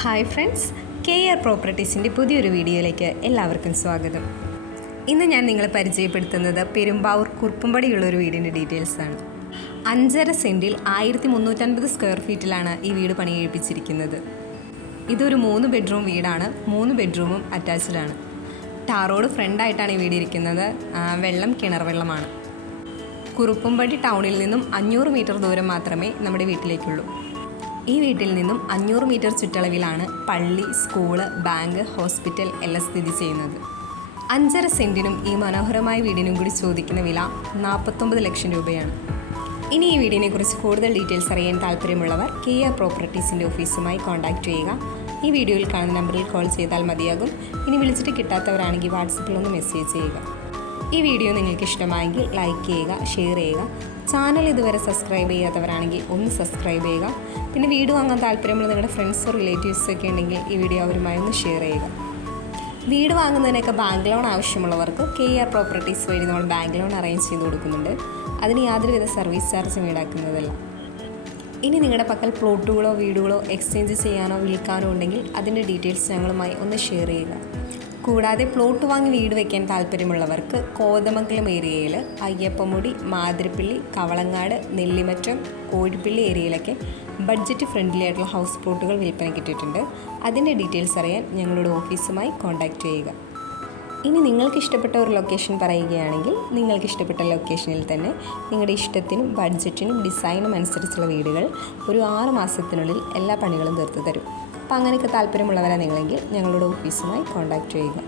Hi friends K R പ്രോപ്പർട്ടീസിന്റെ പുതിയൊരു വീഡിയോയിലേക്ക് എല്ലാവർക്കും സ്വാഗതം. ഇന്ന് ഞാൻ നിങ്ങളെ പരിചയപ്പെടുത്തുന്നത് പെരുമ്പാവൂർ കുറുപ്പുംപടിയുള്ള ഒരു വീടിന്റെ ഡീറ്റെയിൽസാണ്. അഞ്ചര സെന്റിൽ ആയിരത്തി മുന്നൂറ്റൻപത് സ്ക്വയർ ഫീറ്റിലാണ് ഈ വീട് പണി കഴിപ്പിച്ചിരിക്കുന്നത് ഇതൊരു മൂന്ന് ബെഡ്റൂം വീടാണ് മൂന്ന് ബെഡ്റൂമും അറ്റാച്ച്ഡ് ആണ് ടാറോഡ് ഫ്രണ്ടായിട്ടാണ് ഈ വീട് ഇരിക്കുന്നത് വെള്ളം കിണർ വെള്ളമാണ്. കുറുപ്പുംപടി ടൗണിൽ നിന്നും അഞ്ഞൂറ് മീറ്റർ ദൂരം മാത്രമേ നമ്മുടെ വീട്ടിലേക്കുള്ളൂ. ഈ വീട്ടിൽ നിന്നും അഞ്ഞൂറ് മീറ്റർ ചുറ്റളവിലാണ് പള്ളി സ്കൂൾ ബാങ്ക് ഹോസ്പിറ്റൽ എല്ലാം സ്ഥിതി ചെയ്യുന്നത്. അഞ്ചര സെന്റിനും ഈ മനോഹരമായ വീടിനും കൂടി ചോദിക്കുന്ന വില നാൽപ്പത്തൊമ്പത് ലക്ഷം രൂപയാണ്. ഇനി ഈ വീടിനെക്കുറിച്ച് കൂടുതൽ ഡീറ്റെയിൽസ് അറിയാൻ താല്പര്യമുള്ളവർ കെ ആർ പ്രോപ്പർട്ടീസിന്റെ ഓഫീസുമായി കോൺടാക്റ്റ് ചെയ്യുക. ഈ വീഡിയോയിൽ കാണുന്ന നമ്പറിൽ കോൾ ചെയ്താൽ മതിയാകും. ഇനി വിളിച്ചിട്ട് കിട്ടാത്തവരാണെങ്കിൽ വാട്സപ്പിൽ ഒന്ന് മെസ്സേജ് ചെയ്യുക. ഈ വീഡിയോ നിങ്ങൾക്ക് ഇഷ്ടമായെങ്കിൽ ലൈക്ക് ചെയ്യുക ഷെയർ ചെയ്യുക. ചാനൽ ഇതുവരെ സബ്സ്ക്രൈബ് ചെയ്യാത്തവരാണെങ്കിൽ ഒന്ന് സബ്സ്ക്രൈബ് ചെയ്യുക. പിന്നെ വീട് വാങ്ങാൻ താല്പര്യമുള്ള നിങ്ങളുടെ ഫ്രണ്ട്സോ റിലേറ്റീവ്സോ ഒക്കെ ഉണ്ടെങ്കിൽ ഈ വീഡിയോ അവരുമായി ഒന്ന് ഷെയർ ചെയ്യുക. വീട് വാങ്ങുന്നതിനൊക്കെ ബാങ്ക് ലോൺ ആവശ്യമുള്ളവർക്ക് കെ ആർ പ്രോപ്പർട്ടീസ് വഴി നമ്മൾ ബാങ്ക് ലോൺ അറേഞ്ച് ചെയ്ത് കൊടുക്കുന്നുണ്ട്. അതിന് യാതൊരുവിധ സർവീസ് ചാർജും ഈടാക്കുന്നതല്ല. ഇനി നിങ്ങളുടെ പക്കൽ പ്ലോട്ടുകളോ വീടുകളോ എക്സ്ചേഞ്ച് ചെയ്യാനോ വിൽക്കാനോ ഉണ്ടെങ്കിൽ അതിന്റെ ഡീറ്റെയിൽസ് ഞങ്ങളുമായി ഒന്ന് ഷെയർ ചെയ്യുക. കൂടാതെ പ്ലോട്ട് വാങ്ങി വീട് വയ്ക്കാൻ താല്പര്യമുള്ളവർക്ക് കോതമംഗലം ഏരിയയിൽ അയ്യപ്പമുടി മാതിരപ്പള്ളി കവളങ്ങാട് നെല്ലിമറ്റം കോഴിപ്പിള്ളി ഏരിയയിലൊക്കെ ബഡ്ജറ്റ് ഫ്രണ്ട്ലി ആയിട്ടുള്ള ഹൗസ് പ്ലോട്ടുകൾ വിൽപ്പന കിട്ടിയിട്ടുണ്ട്. അതിന്റെ ഡീറ്റെയിൽസ് അറിയാൻ ഞങ്ങളുടെ ഓഫീസുമായി കോൺടാക്റ്റ് ചെയ്യുക. ഇനി നിങ്ങൾക്ക് ഇഷ്ടപ്പെട്ട ഒരു ലൊക്കേഷൻ പറയുകയാണെങ്കിൽ നിങ്ങൾക്ക് ഇഷ്ടപ്പെട്ട ലൊക്കേഷനിൽ തന്നെ നിങ്ങളുടെ ഇഷ്ടത്തിനും ബഡ്ജറ്റിനും ഡിസൈനും അനുസരിച്ചുള്ള വീടുകൾ ഒരു ആറ് മാസത്തിനുള്ളിൽ എല്ലാ പണികളും തീർത്ത് തരും. അപ്പോൾ അങ്ങനെയൊക്കെ താല്പര്യമുള്ളവരാണ് നിങ്ങളെങ്കിൽ ഞങ്ങളുടെ ഓഫീസുമായി കോൺടാക്റ്റ് ചെയ്യുക.